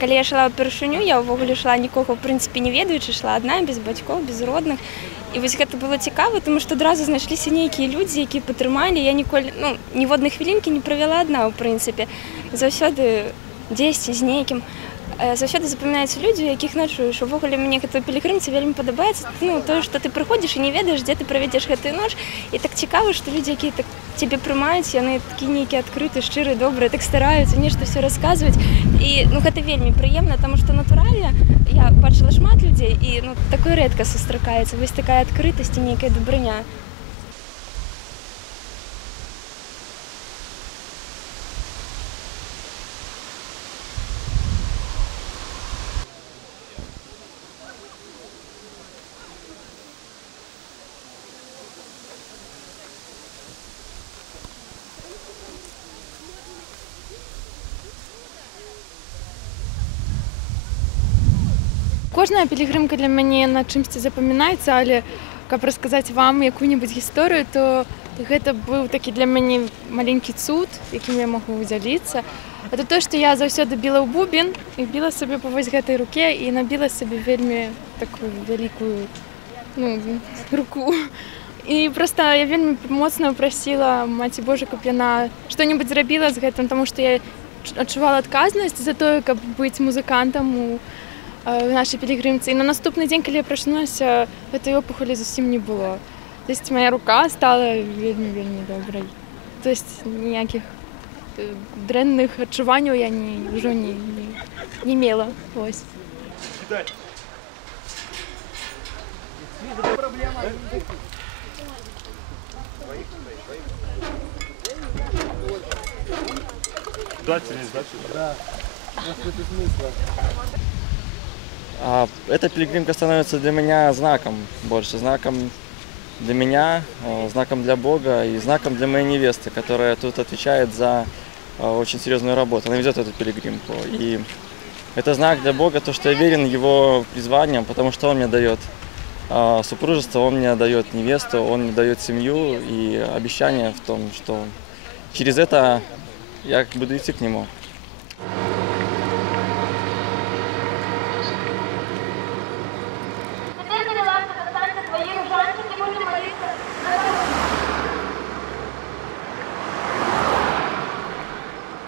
Калі я ішла ўпершыню, я ўвогуле ішла нікога, в прынцыпе, не ведаючы, ішла адна, без бацькоў, без родных. І вось гэта было цікава, тому што адразу знайшліся нейкія людзі, якія падтрымалі. Я ніколі, ніводнай хвілінкі не правяла адна, ў прынцыпе. Заўсёды дзесьці з нейкім. Заўсёды запамінаюцца людзі, якіх начуеш. Увогуле мне гэта пілігрымцы вельмі падабаецца. Тое, што ты прыходзіш і не ведаеш, дзе ты правядзеш гэтую ноч. І так цікава, што людзі, якія так цябе прымаюць, яны такі нейкія адкрыты, шчыры, добрыя, так стараюцца, нешта ўсё расказваць. І гэта вельмі прыемна, таму што натуральна я бачыла шмат людзей, і такое рэдка сустракаецца. Вось такая адкрытасць і нейкая дабрыня. Кожная пілігрымка для мяне на чымсьці запамінаецца, але каб расказаць вам якую-небудзь гісторыю, то гэта быў такі для мяне маленькі цуд, якім я магу дзяліцца. Это тое, што я заўсёды біла ў бубен і біла сабе па вось гэтай руке і набіла сабе вельмі такую вялікую руку. І проста я вельмі моцна прасіла Маці Божу, каб яна што-небудзь зрабіла з гэтым, таму што я адчувала адказнасць за тое, каб быць музыкантам у нашай пілігрымцы. І на наступны дзень, калі я прачнулася, гэтай опухолі зусім не было. То есть моя рука стала вельмі добрай. То есть ніякіх дрэнных адчуванняў я ўжо не мела. Вось. Эта пилигримка становится для меня знаком больше, знаком для меня, знаком для Бога и знаком для моей невесты, которая тут отвечает за очень серьезную работу. Она ведет эту пилигримку. И это знак для Бога, то, что я верен Его призваниям, потому что Он мне дает супружество, Он мне дает невесту, Он мне дает семью и обещание в том, что через это я буду идти к Нему.